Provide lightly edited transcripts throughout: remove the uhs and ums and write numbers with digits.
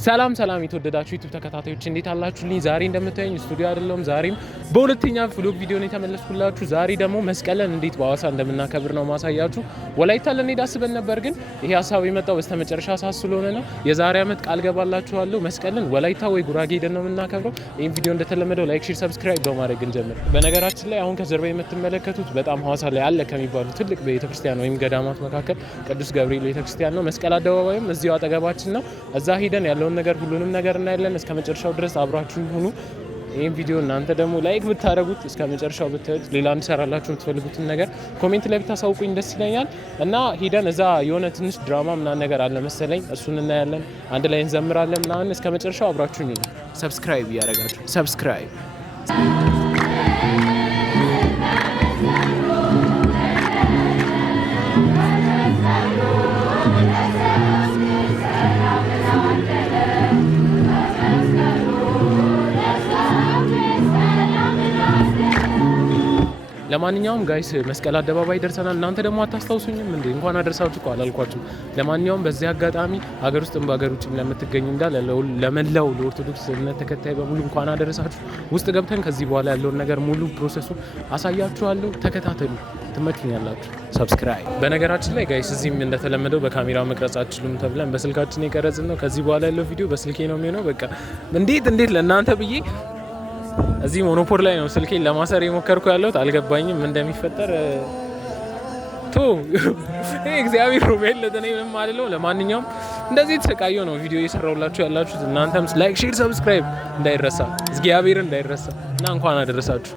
ሰላም የተወደዳችሁ ዩቲዩብ ተከታታዮች እንዴት አላችሁልኝ? ዛሬ እንደምታዩኝ ስቱዲዮ አይደለም። ዛሬም በሁለተኛ ፍሎግ ቪዲዮ ነው የተመለስኩላችሁ። ዛሬ ደግሞ መስቀልን እንዴት በሐዋሳ እንደምናከብር ነው ማሳያችሁ። ወላይታ ልንሄድ አስበን ነበር፣ ግን ይሄ ሀሳብ የመጣው በስተመጨረሻ ሰዓት ስለሆነ ነው። የዛሬ አመት ቃል ገባላችኋለሁ መስቀልን ወላይታ ወይ ጉራጌ ሄደን ነው የምናከብረው። ይሄን ቪዲዮ እንደተለመደው ላይክ፣ ሼር፣ ሰብስክራይብ በማድረግ እንጀምር። በነገራችን ላይ አሁን ከጀርባ የምትመለከቱት በጣም ሐዋሳ ላይ አለ ከሚባሉ ትልቅ ቤተክርስቲያን ወይም ገዳማት መካከል ቅዱስ ገብርኤል ቤተክርስቲያን ነው። መስቀል አደባባይም እዚሁ አጠገባችን ነው። እዛ ሄደን ያለውን ነገር ሁሉንም ነገር እናያለን። እስከ መጨረሻው ድረስ አብራችሁን ሁኑ። ይሄን ቪዲዮ እናንተ ደግሞ ላይክ ብታደርጉት እስከ መጨረሻው ብታዩት ሌላ እንሰራላችሁ የምትፈልጉትን ነገር ኮሜንት ላይ ብታሳውቁኝ ደስ ይለኛል። እና ሄደን እዛ የሆነ ትንሽ ድራማ ምናምን ነገር አለ መሰለኝ፣ እሱን እናያለን፣ አንድ ላይ እንዘምራለን ምናምን። እስከ መጨረሻው አብራችሁን ሁኑ። ሰብስክራይብ እያደረጋችሁ ሰብስክራይብ ለማንኛውም ጋይስ መስቀል አደባባይ ደርሰናል። እናንተ ደግሞ አታስታውሱኝም እንዴ? እንኳን አደረሳችሁ እኮ አላልኳችሁ። ለማንኛውም በዚህ አጋጣሚ ሀገር ውስጥም በሀገር ውጭም ለምትገኙ እንዳለ ለመላው ለኦርቶዶክስ እምነት ተከታይ በሙሉ እንኳን አደረሳችሁ። ውስጥ ገብተን ከዚህ በኋላ ያለውን ነገር ሙሉ ፕሮሰሱን አሳያችኋለሁ። ተከታተሉ፣ ትመቹኛላችሁ። ሰብስክራይብ። በነገራችን ላይ ጋይስ እዚህም እንደተለመደው በካሜራው መቅረጽ አትችሉም ተብለን በስልካችን የቀረጽን ነው። ከዚህ በኋላ ያለው ቪዲዮ በስልኬ ነው የሚሆነው። በቃ እንዴት ለእናንተ ብዬ እዚህ ሞኖፖል ላይ ነው ስልኬን ለማሰር የሞከርኩ ያለሁት። አልገባኝም እንደሚፈጠር እግዚአብሔር ሮቤል ለተኔ ምንም አይደለም። ለማንኛውም እንደዚህ ተሰቃየው ነው ቪዲዮ እየሰራሁላችሁ ያላችሁት። እናንተም ላይክ፣ ሼር፣ ሰብስክራይብ እንዳይረሳ፣ እግዚአብሔር እንዳይረሳ እና እንኳን አደረሳችሁ።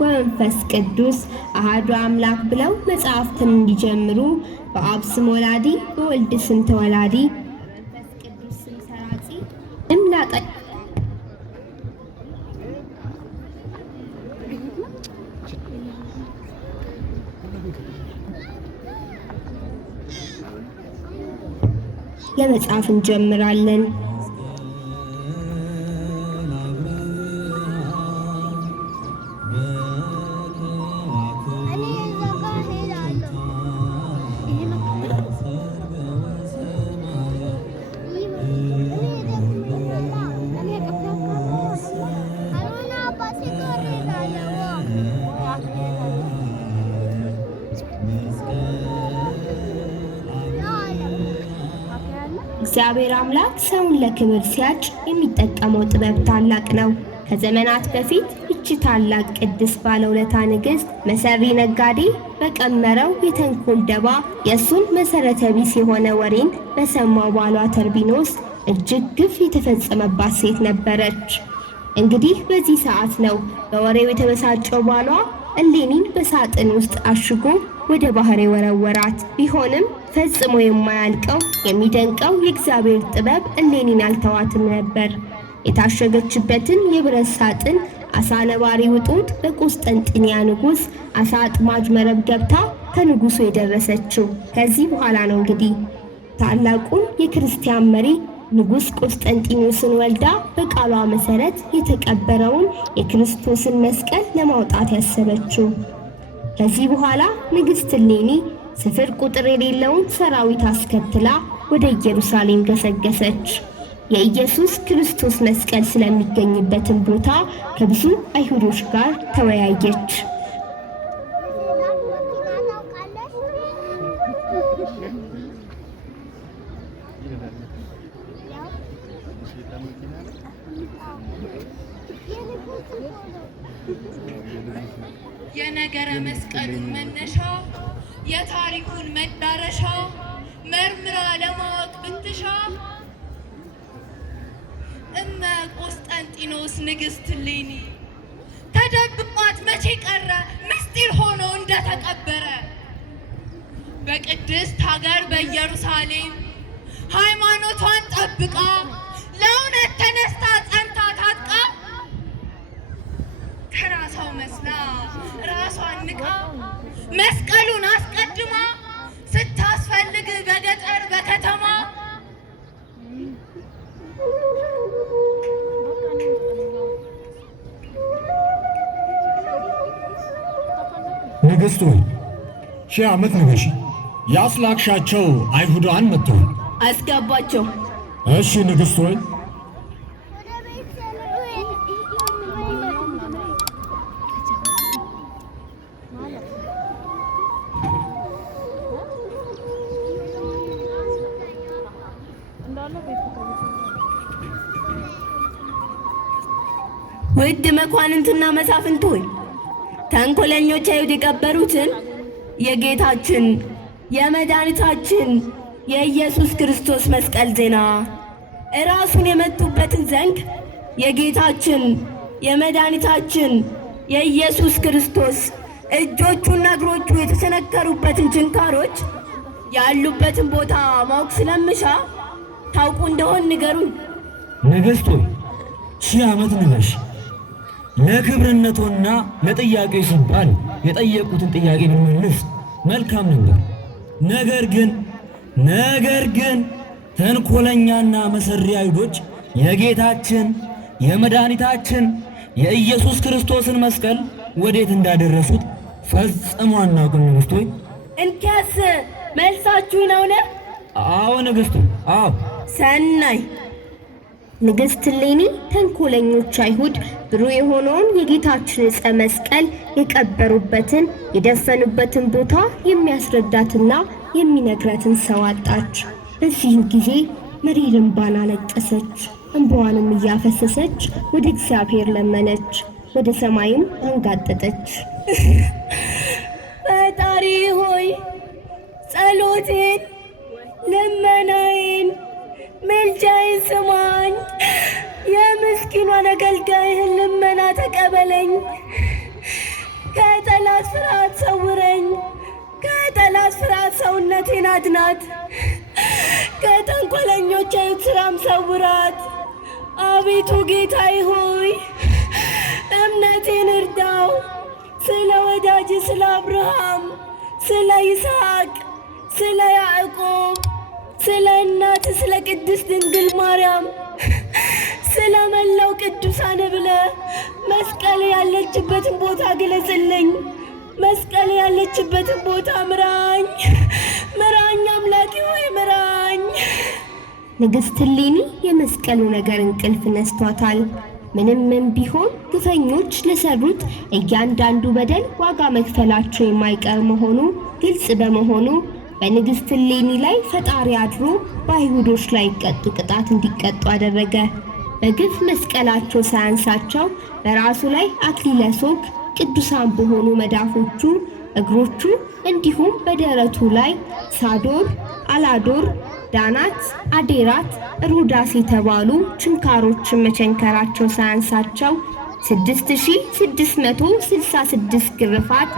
ወመንፈስ ቅዱስ አሐዱ አምላክ ብለው መጽሐፍትን እንዲጀምሩ በአብ ስም ወላዲ በወልድ ስም ተወላዲ በመንፈስ ቅዱስ ስም ሰራጺ እምላቀ ለመጽሐፍ እንጀምራለን። እግዚአብሔር አምላክ ሰውን ለክብር ሲያጭ የሚጠቀመው ጥበብ ታላቅ ነው። ከዘመናት በፊት እቺ ታላቅ ቅድስት ባለውለታ ንግሥት መሰሪ ነጋዴ በቀመረው የተንኮል ደባ የእሱን መሰረተ ቢስ የሆነ ወሬን በሰማው ባሏ ተርቢኖስ እጅግ ግፍ የተፈጸመባት ሴት ነበረች። እንግዲህ በዚህ ሰዓት ነው በወሬው የተበሳጨው ባሏ እሌኒን በሳጥን ውስጥ አሽጎ ወደ ባህር የወረወራት። ቢሆንም ፈጽሞ የማያልቀው የሚደንቀው የእግዚአብሔር ጥበብ እሌኒን አልተዋትም ነበር። የታሸገችበትን የብረት ሳጥን አሳ ነባሪ ውጦት በቁስጥንጥንያ ንጉሥ አሳ አጥማጅ መረብ ገብታ ከንጉሡ የደረሰችው። ከዚህ በኋላ ነው እንግዲህ ታላቁን የክርስቲያን መሪ ንጉሥ ቆስጠንጢኖስን ወልዳ በቃሏ መሰረት የተቀበረውን የክርስቶስን መስቀል ለማውጣት ያሰበችው። ከዚህ በኋላ ንግሥት እሌኒ ስፍር ቁጥር የሌለውን ሰራዊት አስከትላ ወደ ኢየሩሳሌም ገሰገሰች። የኢየሱስ ክርስቶስ መስቀል ስለሚገኝበትን ቦታ ከብዙ አይሁዶች ጋር ተወያየች። የነገረ መስቀሉን መነሻ የታሪኩን መዳረሻ መርምራ ለማወቅ ብትሻ እመ ቆስጠንጢኖስ ንግሥት እሌኒ ተደብቋት መቼ ቀረ ምስጢር ሆኖ እንደተቀበረ በቅድስት ሀገር በኢየሩሳሌም ሃይማኖቷን ጠብቃ ለእውነት ተነስታ ጸንታ ታጥቃ ተራ ሰው መስላ ራሷን ንቃ መስቀሉን አስቀድማ ስታስፈልግ በገጠር በከተማ ንግሥት ሆይ ሺህ ዓመት ንገሺ። ያስላክሻቸው አይሁዳን መጥተዋል። አስገባቸው። እሺ ንግሥት ሆይ ውድ መኳንንትና መሳፍንት ሆይ ተንኮለኞች አይሁድ የቀበሩትን የጌታችን የመድኃኒታችን የኢየሱስ ክርስቶስ መስቀል ዜና እራሱን የመቱበትን ዘንግ የጌታችን የመድኃኒታችን የኢየሱስ ክርስቶስ እጆቹና እግሮቹ የተቸነከሩበትን ችንካሮች ያሉበትን ቦታ ማወቅ ስለምሻ ታውቁ እንደሆን ንገሩን። ንግሥት ሆይ ሺህ ዓመት ንገሺ። ለክብርነቶና ለጥያቄው ሲባል የጠየቁትን ጥያቄ ብንመልስ መልካም ነበር። ነገር ግን ተንኮለኛና መሰሪ አይሁዶች የጌታችን የመድኃኒታችን የኢየሱስ ክርስቶስን መስቀል ወዴት እንዳደረሱት ፈጽሞ አናውቅም ንግሥት ሆይ። እንኪያስ መልሳችሁ ነውን? አዎ ንግሥት፣ አዎ። ሰናይ። ንግሥት እሌኒ ተንኮለኞች አይሁድ ብሩህ የሆነውን የጌታችን ዕፀ መስቀል የቀበሩበትን የደፈኑበትን ቦታ የሚያስረዳትና የሚነግራትን ሰው አጣች። በዚህም ጊዜ መሪር እንባን አለቀሰች። እንባዋንም እያፈሰሰች ወደ እግዚአብሔር ለመነች፣ ወደ ሰማይም አንጋጠጠች። ፈጣሪ ሆይ ጸሎቴን፣ ልመናዬን፣ ምልጃዬን ስማኝ። የምስኪኗን አገልጋይህን ልመና ተቀበለኝ። ከጠላት ፍርሃት ሰውረኝ። ከጠላት ፍርሃት ሰውነቴን አድናት። ከተንኮለኞች አይሁድ ሥራም ሰውራት። አቤቱ ጌታዬ ሆይ እምነቴን እርዳው። ስለ ወዳጅ ስለ አብርሃም፣ ስለ ይስሐቅ፣ ስለ ያዕቆብ፣ ስለ እናት ስለ ቅድስት ድንግል ማርያም፣ ስለ መላው ቅዱሳን ብለ መስቀል ያለችበትን ቦታ ግለጽልኝ። መስቀል ያለችበትን ቦታ ምራኝ፣ ምራኝ አምላኬ ሆይ ምራኝ። ንግሥት እሌኒ የመስቀሉ ነገር እንቅልፍ ነስቷታል። ምንም ቢሆን ግፈኞች ለሰሩት እያንዳንዱ በደል ዋጋ መክፈላቸው የማይቀር መሆኑ ግልጽ በመሆኑ በንግሥት እሌኒ ላይ ፈጣሪ አድሮ በአይሁዶች ላይ ቀጡ ቅጣት እንዲቀጡ አደረገ። በግፍ መስቀላቸው ሳያንሳቸው በራሱ ላይ አክሊለ ሦክ ቅዱሳን በሆኑ መዳፎቹ፣ እግሮቹ እንዲሁም በደረቱ ላይ ሳዶር፣ አላዶር፣ ዳናት፣ አዴራት፣ ሮዳስ የተባሉ ችንካሮችን መቸንከራቸው ሳያንሳቸው 6666 ግርፋት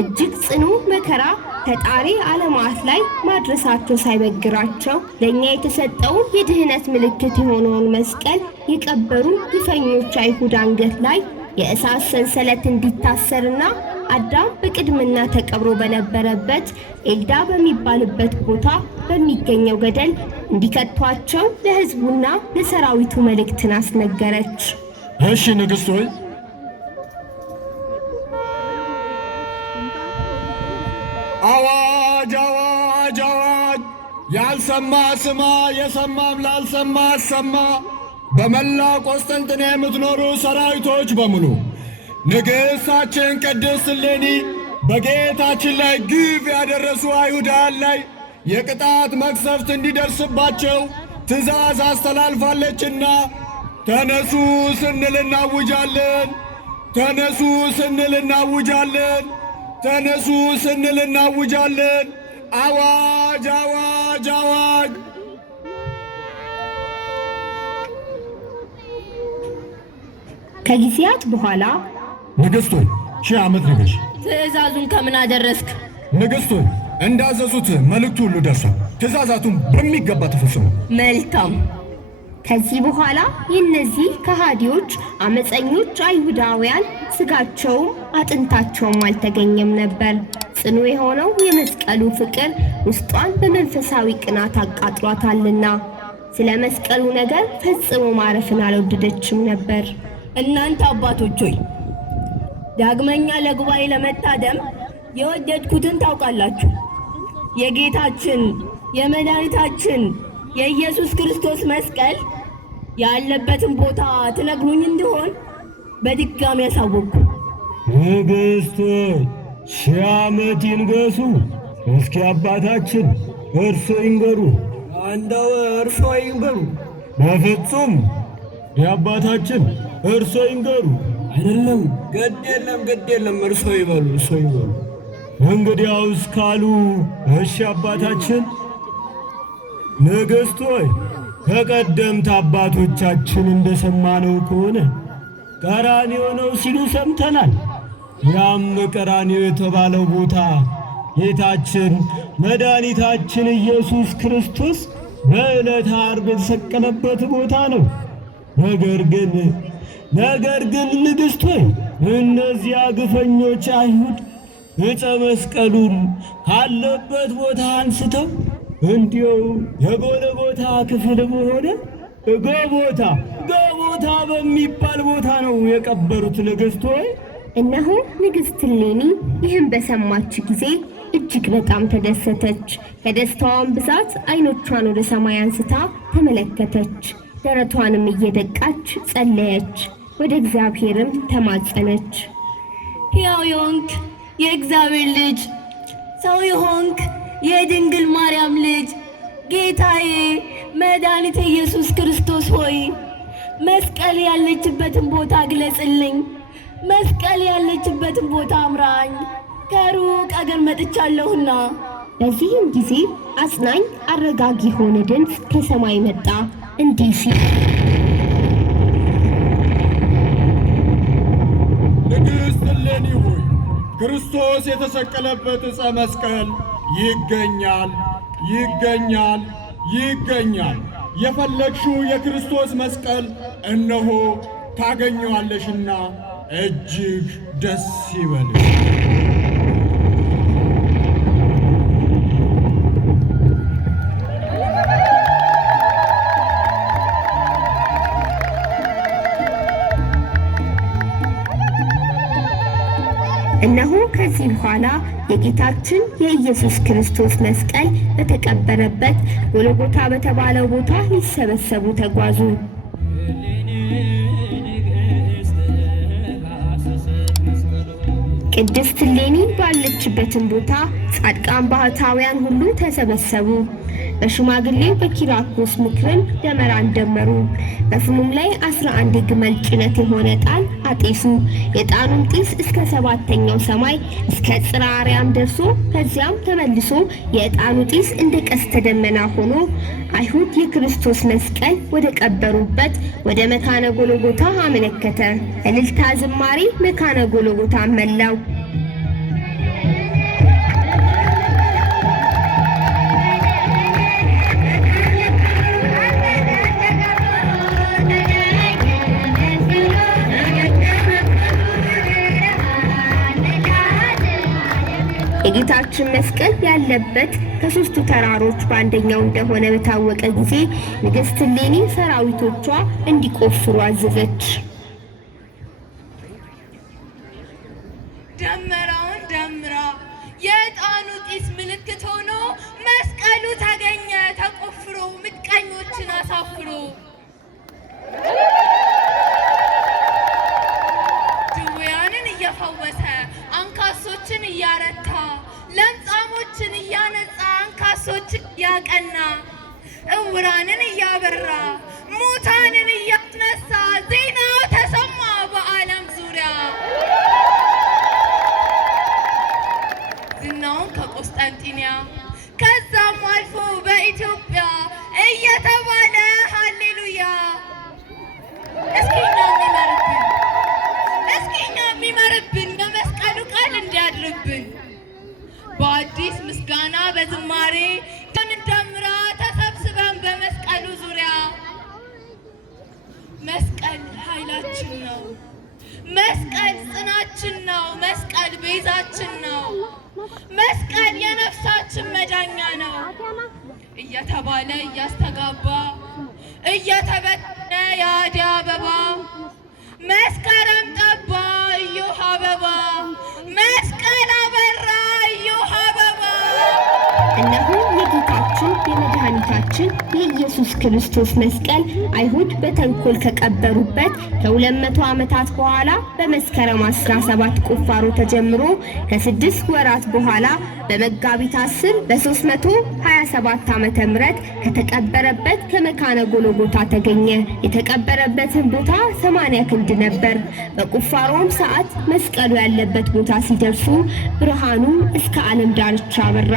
እጅግ ጽኑ መከራ ፈጣሪ ዓለማት ላይ ማድረሳቸው ሳይበግራቸው ለእኛ የተሰጠውን የድህነት ምልክት የሆነውን መስቀል የቀበሩ ግፈኞች አይሁድ አንገት ላይ የእሳት ሰንሰለት እንዲታሰርና አዳም በቅድምና ተቀብሮ በነበረበት ኤልዳ በሚባልበት ቦታ በሚገኘው ገደል እንዲከቷቸው ለሕዝቡና ለሰራዊቱ መልእክትን አስነገረች። እሺ ንግሥት ሆይ። አዋጅ አዋጅ አዋጅ! ያልሰማ ስማ፣ የሰማም ላልሰማ አሰማ። በመላው ቆስጠንጥንያ የምትኖሩ ሰራዊቶች በሙሉ ንግሥታችን ቅድስት እሌኒ በጌታችን ላይ ግፍ ያደረሱ አይሁዳን ላይ የቅጣት መቅሰፍት እንዲደርስባቸው ትእዛዝ አስተላልፋለችና ተነሱ ስንል እናውጃለን። ተነሱ ስንል እናውጃለን። ተነሱ ስንል እናውጃለን። አዋጅ አዋጅ አዋጅ! ከጊዜያት በኋላ ንግሥት ሆይ 1000 ዓመት ንገሽ። ትእዛዙን ከምን አደረስክ? ንግሥት ሆይ እንዳዘዙት መልእክቱ ሁሉ ደርሷል። ትእዛዛቱን በሚገባ ተፈጽሞ። መልካም። ከዚህ በኋላ የእነዚህ ከሃዲዎች አመፀኞች አይሁዳውያን ስጋቸውም አጥንታቸውም አልተገኘም ነበር። ጽኑ የሆነው የመስቀሉ ፍቅር ውስጧን በመንፈሳዊ ቅናት አቃጥሏታልና ስለ መስቀሉ ነገር ፈጽሞ ማረፍን አልወደደችም ነበር። እናንተ አባቶች ሆይ ዳግመኛ ለጉባኤ ለመታደም የወደድኩትን ታውቃላችሁ። የጌታችን የመድኃኒታችን የኢየሱስ ክርስቶስ መስቀል ያለበትን ቦታ ትነግሩኝ እንደሆን በድጋሚ ያሳወቅኩ። ንግሥት ሆይ 1000 ዓመት ይንገሱ። እስኪ አባታችን እርሶ ይንገሩ። እንደው እርሶ ይንገሩ። በፍጹም የአባታችን እርሶ ይንገሩ። አይደለም ግድ የለም እርሶ ይበሉ፣ እርሶ ይበሉ። እንግዲያውስ ካሉ እሺ አባታችን። ንግሥት ሆይ ከቀደምት አባቶቻችን እንደሰማነው ከሆነ ቀራንዮ ነው ሲሉ ሰምተናል። ያም ቀራንዮ የተባለው ቦታ ጌታችን መድኃኒታችን ኢየሱስ ክርስቶስ በዕለተ ዓርብ የተሰቀለበት ቦታ ነው። ነገር ግን ንግሥት ሆይ እነዚያ ግፈኞች አይሁድ ዕፀ መስቀሉን ካለበት ቦታ አንስተው እንዲው የጎልጎታ ክፍል በሆነ ጎቦታ በሚባል ቦታ ነው የቀበሩት። ንግሥት ሆይ እነሆ ንግሥት እሌኒ ይህን በሰማች ጊዜ እጅግ በጣም ተደሰተች። ከደስታዋም ብዛት ዓይኖቿን ወደ ሰማይ አንስታ ተመለከተች። ደረቷንም እየደቃች ጸለየች፣ ወደ እግዚአብሔርም ተማጸነች። ሕያው የሆንክ የእግዚአብሔር ልጅ፣ ሰው የሆንክ የድንግል ማርያም ልጅ ጌታዬ መድኃኒቴ ኢየሱስ ክርስቶስ ሆይ መስቀል ያለችበትን ቦታ ግለጽልኝ። መስቀል ያለችበትን ቦታ አምራኝ። ከሩቅ አገር መጥቻለሁና። በዚህም ጊዜ አጽናኝ አረጋጊ የሆነ ድምፅ ከሰማይ መጣ እንዲህ ሲል፣ ንግሥት እሌኒ ሆይ ክርስቶስ የተሰቀለበት ዕፀ መስቀል ይገኛል፣ ይገኛል፣ ይገኛል። የፈለግሽው የክርስቶስ መስቀል እነሆ ታገኘዋለሽና እጅግ ደስ ይበልሽ። እነሆ ከዚህ በኋላ የጌታችን የኢየሱስ ክርስቶስ መስቀል በተቀበረበት ጎልጎታ በተባለው ቦታ ሊሰበሰቡ ተጓዙ። ቅድስት እሌኒ ባለችበትን ቦታ ጻድቃን ባህታውያን ሁሉ ተሰበሰቡ። በሽማግሌው በኪራኮስ ምክርን ደመራን ደመሩ። በፍሙም ላይ 11 የግመል ጭነት የሆነ ዕጣን አጤሱ። የዕጣኑም ጢስ እስከ 7ኛው ሰማይ እስከ ጽርሐ አርያም ደርሶ ከዚያም ተመልሶ የዕጣኑ ጢስ እንደ ቀስተ ደመና ሆኖ አይሁድ የክርስቶስ መስቀል ወደ ቀበሩበት ወደ መካነ ጎልጎታ አመለከተ። እልልታ ዝማሬ መካነ ጎልጎታ መላው። የጌታችን መስቀል ያለበት ከሶስቱ ተራሮች በአንደኛው እንደሆነ በታወቀ ጊዜ ንግሥት እሌኒ ሰራዊቶቿ እንዲቆፍሩ አዘዘች። ደመራውን ደምራ የዕጣኑ ጢስ ምልክት ሆኖ መስቀሉ ተገኘ ተቆፍሮ ምቀኞችን አሳፍሮ። ድውያንን እየፈወሰ አንካሶችን እያረታ ለምጻሞችን እያነጻ አንካሶችን እያቀና እውራንን እያበራ ሙታንን እያስነሳ ዜናው ተሰማ በዓለም ዙሪያ። ዝናውን ከቆስጠንጢንያ ከዛም አልፎ በኢትዮጵያ እየተባለ ሃሌሉያ። እስኪኛ የሚመርብን የመስቀሉ ቃል እንዲያድርብን በአዲስ ምስጋና በዝማሬ እንደምራ ተሰብስበን በመስቀሉ ዙሪያ። መስቀል ኃይላችን ነው። መስቀል ጽናችን ነው። መስቀል ቤዛችን ነው። መስቀል የነፍሳችን መዳኛ ነው እየተባለ እያስተጋባ እየተበተነ የአደይ አበባ መስከረም ጠባ እዮሃ አበባ መስቀል አበራ እዮሃ አበባ። እነሆ የጌታችን የመድኃኒታችን የኢየሱስ ክርስቶስ መስቀል አይሁድ በተንኮል ከቀበሩበት ከ200 ዓመታት በኋላ በመስከረም 17 ቁፋሮ ተጀምሮ ከ6 ወራት በኋላ በመጋቢት 10 በ327 ዓመተ ምህረት ከተቀበረበት ከመካነ ጎልጎታ ተገኘ። የተቀበረበትን ቦታ 80 ክንድ ነበር። በቁፋሮም ሰዓት መስቀሉ ያለበት ቦታ ሲደርሱ ብርሃኑ እስከ ዓለም ዳርቻ አበራ።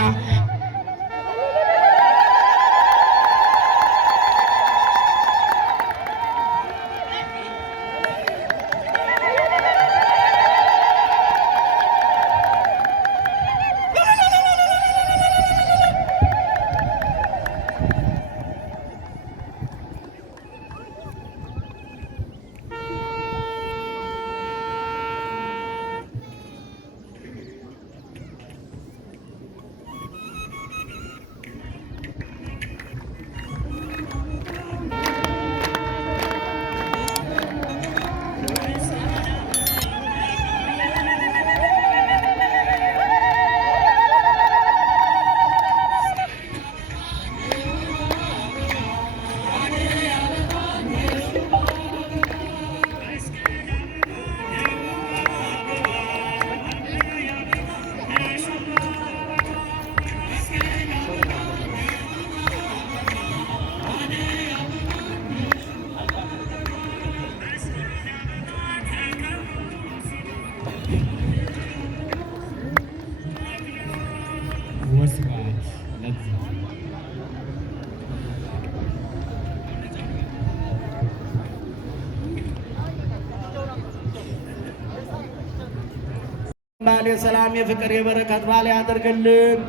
ባል የሰላም የፍቅር የበረከት ባል ያደርግልን።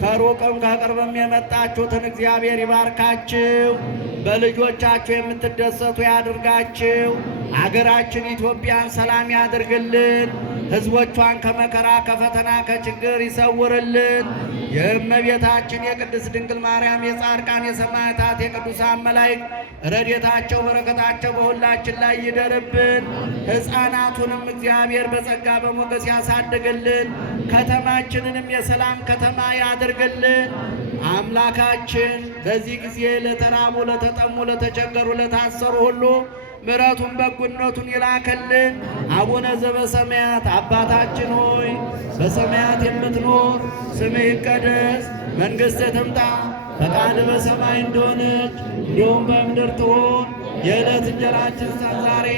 ከሩቅም ከቅርብም የመጣችሁትን እግዚአብሔር ይባርካችሁ። በልጆቻችሁ የምትደሰቱ ያድርጋችሁ። አገራችን ኢትዮጵያን ሰላም ያድርግልን። ሕዝቦቿን ከመከራ ከፈተና ከችግር ይሰውርልን። የእመቤታችን የቅድስት ድንግል ማርያም የጻድቃን የሰማዕታት የቅዱሳን መላእክት ረድኤታቸው በረከታቸው በሁላችን ላይ ይደርብን። ሕፃናቱንም እግዚአብሔር በጸጋ በሞገስ ያሳድግልን። ከተማችንንም የሰላም ከተማ ያድርግልን። አምላካችን በዚህ ጊዜ ለተራቡ፣ ለተጠሙ፣ ለተቸገሩ፣ ለታሰሩ ሁሉ ምሕረቱን በጎነቱን ይላከልን። አቡነ ዘበሰማያት አባታችን ሆይ በሰማያት የምትኖር ስምህ ይቀደስ፣ መንግሥትህ ትምጣ፣ ፈቃድህ በሰማይ እንደሆነች እንዲሁም በምድር ትሁን። የዕለት እንጀራችንን ስጠን ዛሬ፣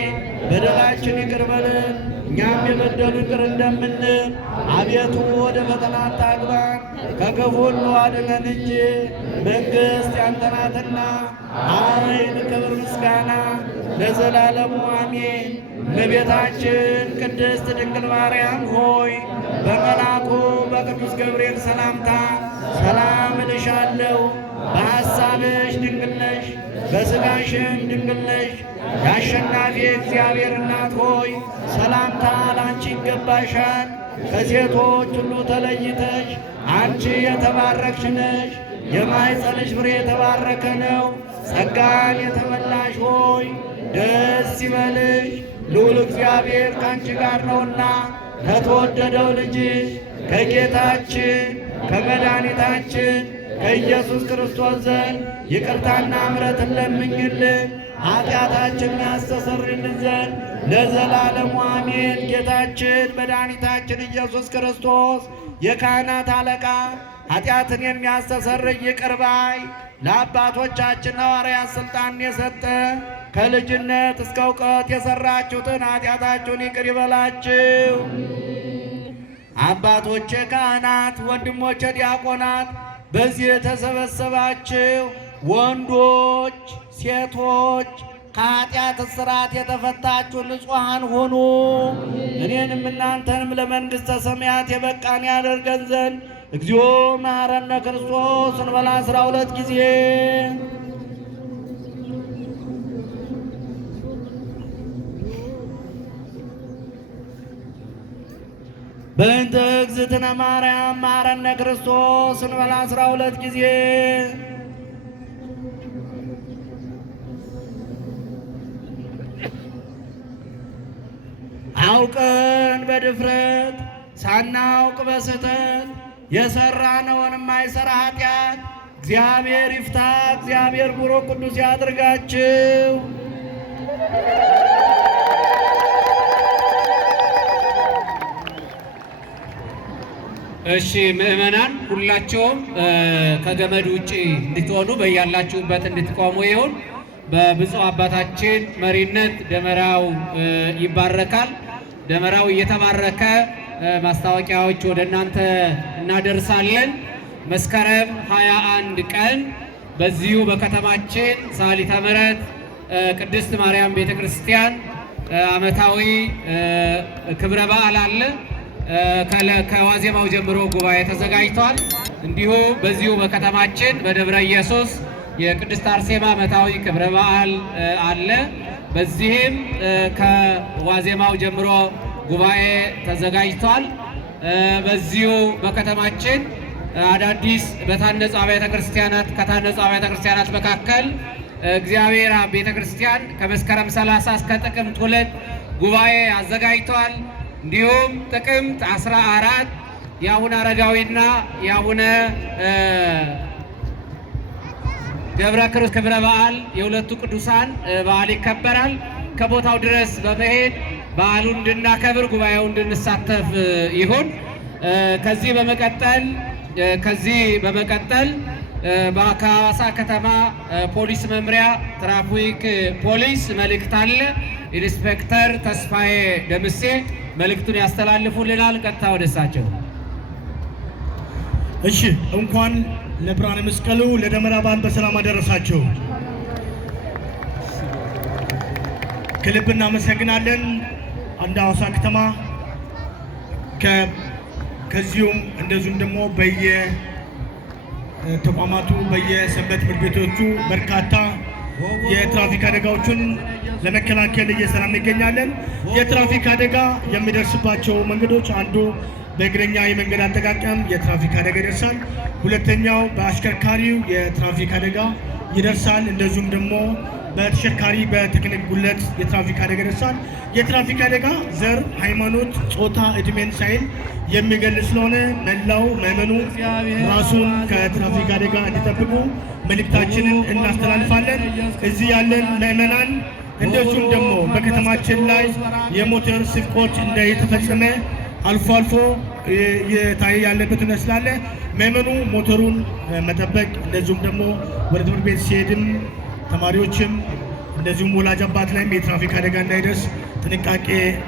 በደላችን ይቅር በለን እኛም የበደሉንን ይቅር እንደምንል፣ አቤቱ ወደ ፈተና አታግባን ከክፉ ሁሉ አድነን እንጂ መንግሥት ያንተ ናትና ኃይል፣ ክብር፣ ምስጋና ለዘላለሙ አሜን። እመቤታችን ቅድስት ድንግል ማርያም ሆይ በመልአኩ በቅዱስ ገብርኤል ሰላምታ ሰላም እልሻለሁ። በሐሳብሽ ድንግል ነሽ፣ በሥጋሽም ድንግል ነሽ። የአሸናፊ እግዚአብሔር እናት ሆይ ሰላምታ ላንቺ ይገባሻል። ከሴቶች ሁሉ ተለይተሽ አንቺ የተባረክሽ ነሽ። የማኅፀንሽ ፍሬ የተባረከ ነው። ጸጋን የተመላሽ ሆይ ደስ ይበልሽ፣ ልዑል እግዚአብሔር ከአንቺ ጋር ነውና ከተወደደው ልጅሽ ከጌታችን ከመድኃኒታችን ከኢየሱስ ክርስቶስ ዘንድ ይቅርታና ምሕረትን ለምኝልን ኃጢአታችንን ያስተሰርይልን ዘንድ ለዘላለሙ አሜን። ጌታችን መድኃኒታችን ኢየሱስ ክርስቶስ የካህናት አለቃ ኃጢአትን የሚያስተሰርይ ይቅር ባይ ለአባቶቻችን ሐዋርያት ሥልጣን የሰጠ ከልጅነት እስከ እውቀት የሠራችሁትን ኃጢአታችሁን ይቅር ይበላችሁ። አባቶቼ ካህናት፣ ወንድሞቼ ዲያቆናት፣ በዚህ የተሰበሰባችሁ ወንዶች፣ ሴቶች ከኃጢአት እስራት የተፈታችሁ ንጹሐን ሁኑ። እኔንም እናንተንም ለመንግሥተ ሰማያት የበቃን ያደርገን ዘንድ እግዚኦ መሐረነ ክርስቶስ እንበላ 12 ጊዜ። በእንተ እግዝእትነ ማርያም መሐረነ ክርስቶስ እንበላ 12 ጊዜ። አውቀን በድፍረት ሳናውቅ በስህተት የሰራነውን የማይሰራ ኃጢአት እግዚአብሔር ይፍታ። እግዚአብሔር ቡሩክ ቅዱስ ያድርጋችሁ። እሺ ምእመናን ሁላቸውም ከገመድ ውጪ እንድትሆኑ በያላችሁበት እንድትቆሙ ይሁን። በብፁዕ አባታችን መሪነት ደመራው ይባረካል። ደመራው እየተባረከ ማስታወቂያዎች ወደ እናንተ እናደርሳለን። መስከረም 21 ቀን በዚሁ በከተማችን ሰዓሊተ ምሕረት ቅድስት ማርያም ቤተክርስቲያን ዓመታዊ ክብረ በዓል አለ። ከዋዜማው ጀምሮ ጉባኤ ተዘጋጅቷል። እንዲሁ በዚሁ በከተማችን በደብረ ኢየሱስ የቅድስት አርሴማ ዓመታዊ ክብረ በዓል አለ። በዚህም ከዋዜማው ጀምሮ ጉባኤ ተዘጋጅቷል። በዚሁ በከተማችን አዳዲስ በታነጹ አብያተ ክርስቲያናት ከታነጹ አብያተ ክርስቲያናት መካከል እግዚአብሔር ቤተ ክርስቲያን ከመስከረም 30 እስከ ጥቅምት 2 ጉባኤ አዘጋጅቷል። እንዲሁም ጥቅምት 14 የአቡነ አረጋዊና የአቡነ ገብረ ክርስቶስ ክብረ በዓል የሁለቱ ቅዱሳን በዓል ይከበራል። ከቦታው ድረስ በመሄድ በዓሉን እንድናከብር ጉባኤው እንድንሳተፍ ይሁን። ከዚህ በመቀጠል በሐዋሳ ከተማ ፖሊስ መምሪያ ትራፊክ ፖሊስ መልእክት አለ። ኢንስፔክተር ተስፋዬ ደምሴ መልእክቱን ያስተላልፉልናል። ቀጥታ ወደ እሳቸው። እሺ፣ እንኳን ለብርሃነ መስቀሉ ለደመራ በዓል በሰላም አደረሳችሁ። ከልብ እናመሰግናለን። አንድ ሐዋሳ ከተማ ከዚሁም እንደዚሁም ደግሞ በየተቋማቱ በየሰንበት ትምህርት ቤቶቹ በርካታ የትራፊክ አደጋዎችን ለመከላከል እየሰራን እንገኛለን። የትራፊክ አደጋ የሚደርስባቸው መንገዶች አንዱ በእግረኛ የመንገድ አጠቃቀም የትራፊክ አደጋ ይደርሳል። ሁለተኛው በአሽከርካሪው የትራፊክ አደጋ ይደርሳል። እንደዚሁም ደግሞ በተሽከርካሪ በቴክኒክ ጉድለት የትራፊክ አደጋ ይደርሳል። የትራፊክ አደጋ ዘር፣ ሃይማኖት፣ ጾታ፣ እድሜን ሳይል የሚገልጽ ስለሆነ መላው ምዕመኑ ራሱን ከትራፊክ አደጋ እንዲጠብቁ መልእክታችንን እናስተላልፋለን። እዚህ ያለን ምዕመናን እንደዚሁም ደግሞ በከተማችን ላይ የሞተር ስርቆት እንደተፈጸመ አልፎ አልፎ የታየ ያለበት ሁኔታ ስላለ ምዕመኑ ሞተሩን መጠበቅ እንደዚሁም ደግሞ ወደ ትምህርት ቤት ሲሄድም ተማሪዎችም እንደዚሁም ወላጅ አባት ላይም የትራፊክ አደጋ እንዳይደርስ ጥንቃቄ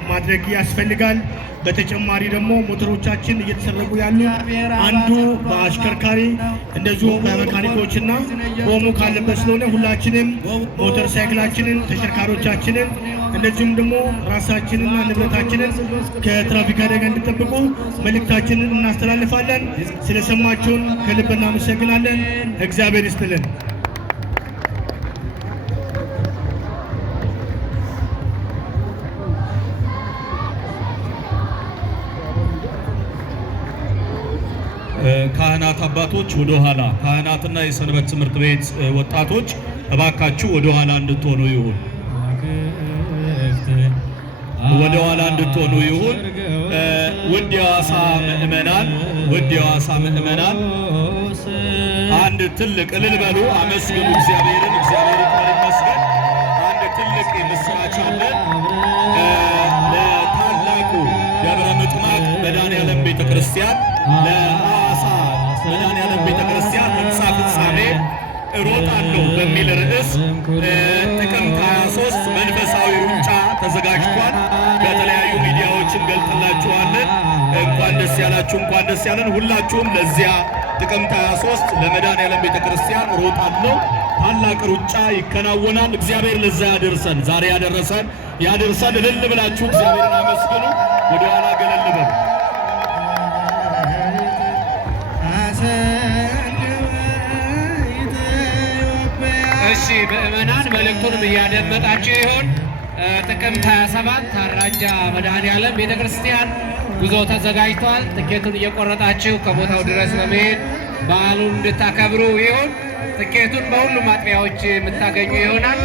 ማድረግ ያስፈልጋል። በተጨማሪ ደግሞ ሞተሮቻችን እየተሰረቁ ያሉ አንዱ በአሽከርካሪ እንደዚሁም በመካኒኮችና ቆሞ ካለበት ስለሆነ ሁላችንም ሞተር ሳይክላችንን ተሽከርካሪዎቻችንን እንደዚሁም ደግሞ ራሳችንና ንብረታችንን ከትራፊክ አደጋ እንዲጠብቁ መልእክታችንን እናስተላልፋለን። ስለሰማችሁን ከልብ እናመሰግናለን። እግዚአብሔር ይስጥልን። ካህናት አባቶች ወደ ኋላ፣ ካህናትና የሰንበት ትምህርት ቤት ወጣቶች እባካችሁ ወደ ኋላ እንድትሆኑ ይሁን፣ ወደ ኋላ እንድትሆኑ ይሁን። ውድ የሐዋሳ ምዕመናን፣ ውድ የሐዋሳ ምዕመናን አንድ ትልቅ እልል በሉ፣ አመስግኑ እግዚአብሔርን። እግዚአብሔር ይመስገን። አንድ ትልቅ የምስራች አለን። ለታላቁ ደብረ ምጥማቅ መድኃኔዓለም ቤተክርስቲያን ለሐዋሳ መድኃኔዓለም ቤተክርስቲያን ህንፃ ፍጻሜ እሮጣለሁ በሚል ርዕስ ጥቅምት 23 መንፈሳዊ ሩጫ ተዘጋጅቷል። በተለያዩ ሚዲያዎች እንገልጥላችኋለን። እንኳን ደስ ያላችሁ፣ እንኳን ደስ ያለን። ሁላችሁም ለዚያ ጥቅምት 23 ለመድኃኔዓለም ቤተክርስቲያን እሮጣለሁ ታላቅ ሩጫ ይከናወናል። እግዚአብሔር ለዛ ያደርሰን፣ ዛሬ ያደርሰን። እልል ብላችሁ እግዚአብሔርን አመስግኑ። ወደ ኋላ ገለል በሉ። እሺ ምዕመናን መልእክቱንም እያደመጣችሁ ይሆን? ጥቅምት 27 አራጃ መድኃኔዓለም ቤተክርስቲያን ጉዞ ተዘጋጅቷል። ትኬቱን እየቆረጣችሁ ከቦታው ድረስ በመሄድ በዓሉን እንድታከብሩ ይሁን። ትኬቱን በሁሉም አጥቢያዎች የምታገኙ ይሆናል።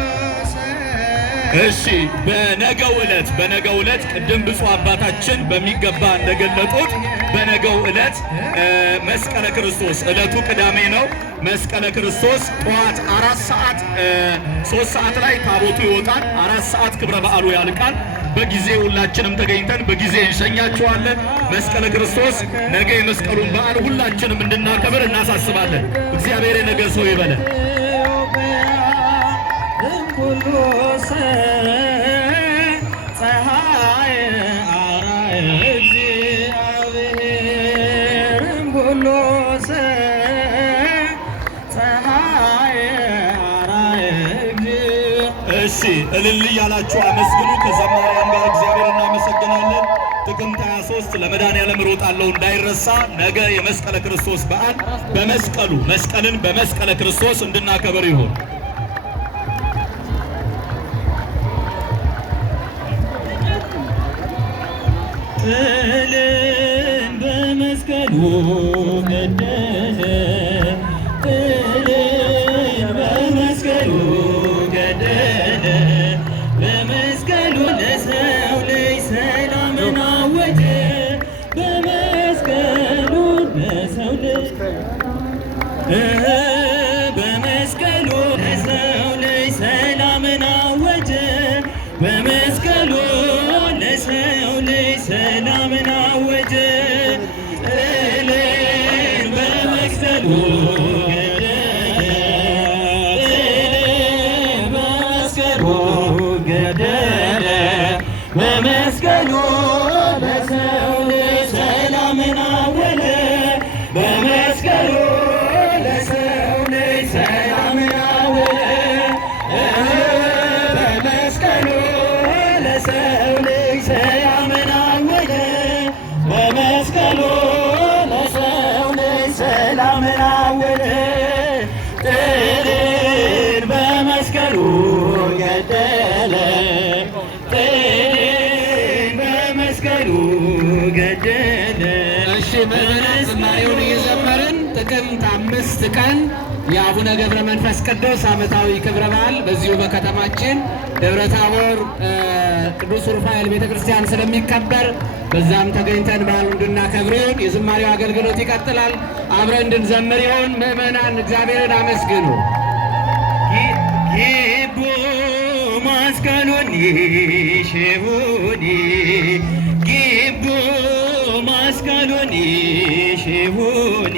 እሺ በነገው ዕለት ቅድም ብፁዕ አባታችን በሚገባ እንደገለጡት በነገው ዕለት መስቀለ ክርስቶስ ዕለቱ ቅዳሜ ነው። መስቀለ ክርስቶስ ጠዋት 3 ሰዓት ላይ ታቦቱ ይወጣል። 4 ሰዓት ክብረ በዓሉ ያልቃል። በጊዜ ሁላችንም ተገኝተን በጊዜ እንሸኛችኋለን። መስቀለ ክርስቶስ ነገ የመስቀሉን በዓል ሁላችንም እንድናከብር እናሳስባለን። እግዚአብሔር የነገ ሰው ይበለን። እሺ እልል ያላችሁ አመስግኑ። ከዘማሪያን ጋር እግዚአብሔር እናመሰግናለን። ጥቅምት 23 ለመድኃኔዓለም እሮጣለሁ እንዳይረሳ። ነገ የመስቀለ ክርስቶስ በዓል መስቀልን በመስቀለ ክርስቶስ እንድናከብር ይሁን። ጥልን በመስቀሉ ገደለ፣ ጥልን በመስቀሉ ገደለ፣ በመስቀሉ ለሰው ልጅ ሰላምን አወጀ፣ በመስቀሉ ለሰው ልጅ በመስቀሉ ለሰው ልጅ ሰላምን አወጀ፣ በመስቀሉ ለሰው ልጅ ሰላምን አወጀ። ጥልን በመስቀሉ ገደለ፣ በመስቀሉ ለሰው ልጅ ሰላምን አወጀ፣ በመስቀሉ ለሰው ልጅ ሰላምን አወጀ፣ በመስቀሉ ለሰው ልጅ ሰላምን አወጀ፣ በመስቀሉ ሰላምን አወለ ጥልን በመስቀሉ ገደለ ጥልን በመስቀሉ ገደለ። እሺ ምዕመናን ዝማሬውን እየዘመርን ጥቅምት 5 ቀን የአቡነ ገብረ መንፈስ ቅዱስ ዓመታዊ ክብረ በዓል በዚሁ በከተማችን ደብረ ታቦር ቅዱስ ሩፋኤል ቤተክርስቲያን ስለሚከበር በዛም ተገኝተን በዓሉን እንድናከብር ይሁን። የዝማሬው አገልግሎት ይቀጥላል። አብረን እንድንዘምር ይሁን። ምዕመናን እግዚአብሔርን አመስግኑ። ጊቡ መስቀሉኒ ሽቡኒ ጊቡ መስቀሉኒ ሽቡኒ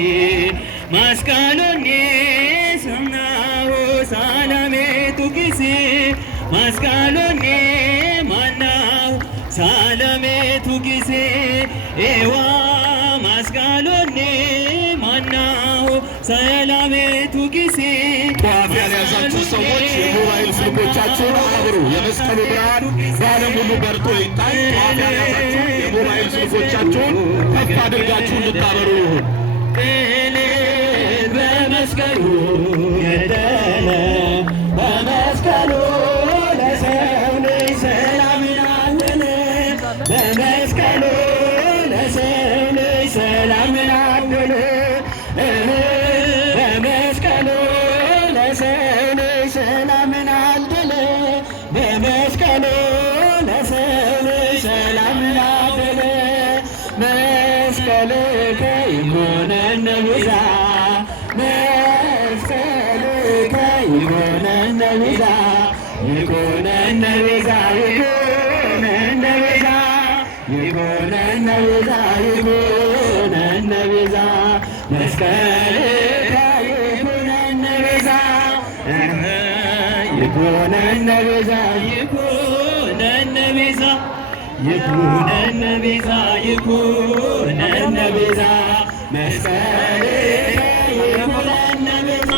መስቀሉኒ ሰምናሁ ሳላሜቱ ጊዜ መስቀሉኒ ማናሁ ሳላሜቱ ጊዜ ኤዋ መስቀሉኒ ማናሁ ሰላሜቱ ጊዜ። ጧፍ ያልያዛችሁ ሰዎች የሞባይል ስልኮቻችሁን አብሩ። የመስቀሉ ብርሃን በዓለም ሁሉ በርቶ ይታይ። ጧፍ ያልያዛችሁ የሞባይል ስልኮቻችሁን ከፍ አድርጋችሁ እንድታበሩ ይሁን። በመስቀሉ ገደለ በመስቀሉ ለሰው ልጅ ሰላምን አወለ በመስቀሉ ለሰው ልጅ ሰላምን አወለ በመስቀሉ ለሰው ልጅ ሰላምን አደለ በመስቀሉ ለሰው ልጅ ሰላምን አደለ መስቀልከ ይኩነነ ቤዛ መስቀልከ ይኩነነ ቤዛ ይኩነነ ቤዛ ይኩነነ ቤዛ ይኩነነ ቤዛ ይኩነነ ቤዛ መስቀልከ ይኩነነ ቤዛ ይኩነነ ቤዛ ይኩነነ ቤዛ ይኩነነ ቤዛ ይኩነነ ቤዛ መስቀልከ ይኩነነ ቤዛ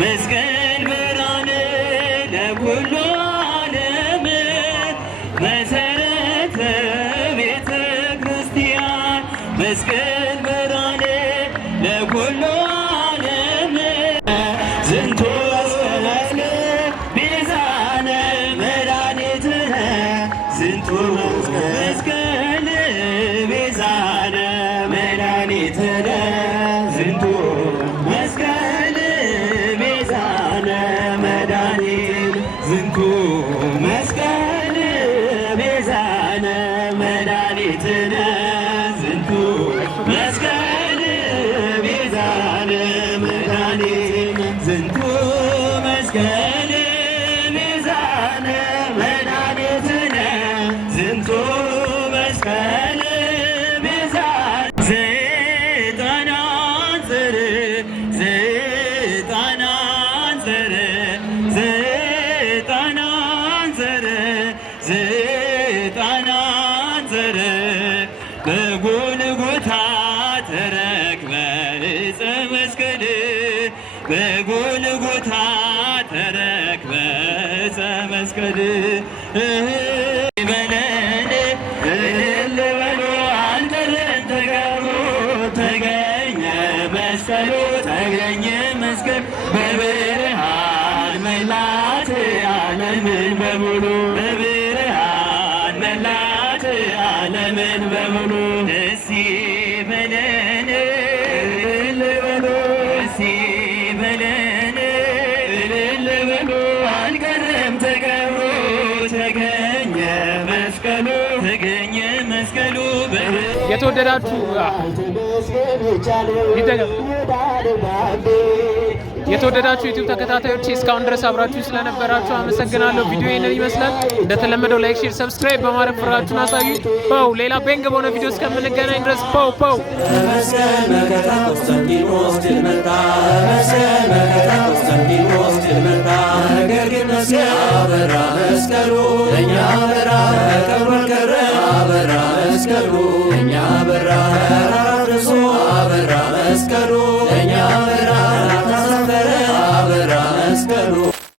መስቀል ብርሃን ለኩሉ ዓለም መሰረተ ቤተ ክርስቲያን መስቀል ብርሃን ለኩሉ ዓለም ዝንቱ መስቀል ቤዛነ መድኃኒትነ ዝንቱ መስቀል ቤዛነ መድኃኒትነ ዝንቱ መስቀል ቤዛነ መድኃኒት ዝንቱ መስቀል ቤዛነ መድኃኒትነ ዝንቱ መስቀል ቤዛነ መድኃኒት ዝንቱ መስቀል ቤዛነ መድኃኒትነ ዝንቱ መስቀል ቤዛ ዘይጣን አንጽር ዘይጣን አንጽር ዘይጣን አንጽር ዘይጣን አንጽር በጎልጎታ ተረክበ ዕፀ መስቀል በጎልጎታ ተረክበ ዕፀ መስቀል በለን እልል በሉ አንተርን ተገሩ ተገኘ መስቀሉ ተገኘ መስቀል በብርሃን መላት ዓለምን በሙሉ በብርሃን መላት ዓለምን በሙሉ ደስ ይበለን እልል በሉ ደስ ይበለን እልል በሉ አልቀረም ተቀብሮ ተገኘ መስቀሉ ተገኘ መስቀሉ የተወደዳችሁ የተወደዳችሁ ዩቲዩብ ተከታታዮች እስካሁን ድረስ አብራችሁ ስለነበራችሁ አመሰግናለሁ። ቪዲዮ ይህንን ይመስላል። እንደተለመደው ላይክ፣ ሼር፣ ሰብስክራይብ በማድረግ ፍራችሁን አሳዩ። ፓው ሌላ ቤንግ በሆነ ቪዲዮ እስከምንገናኝ ድረስ ፓው ፓው። መስቀል መከታ ቆስጠንጢኖስ ድል መታ መስቀል መከታ ቆስጠንጢኖስ ድል መታ ነገር ግን መስቀል አበራ መስቀሉ ለእኛ አበራ ቀብሮ ቀረ አበራ መስቀሉ ለእኛ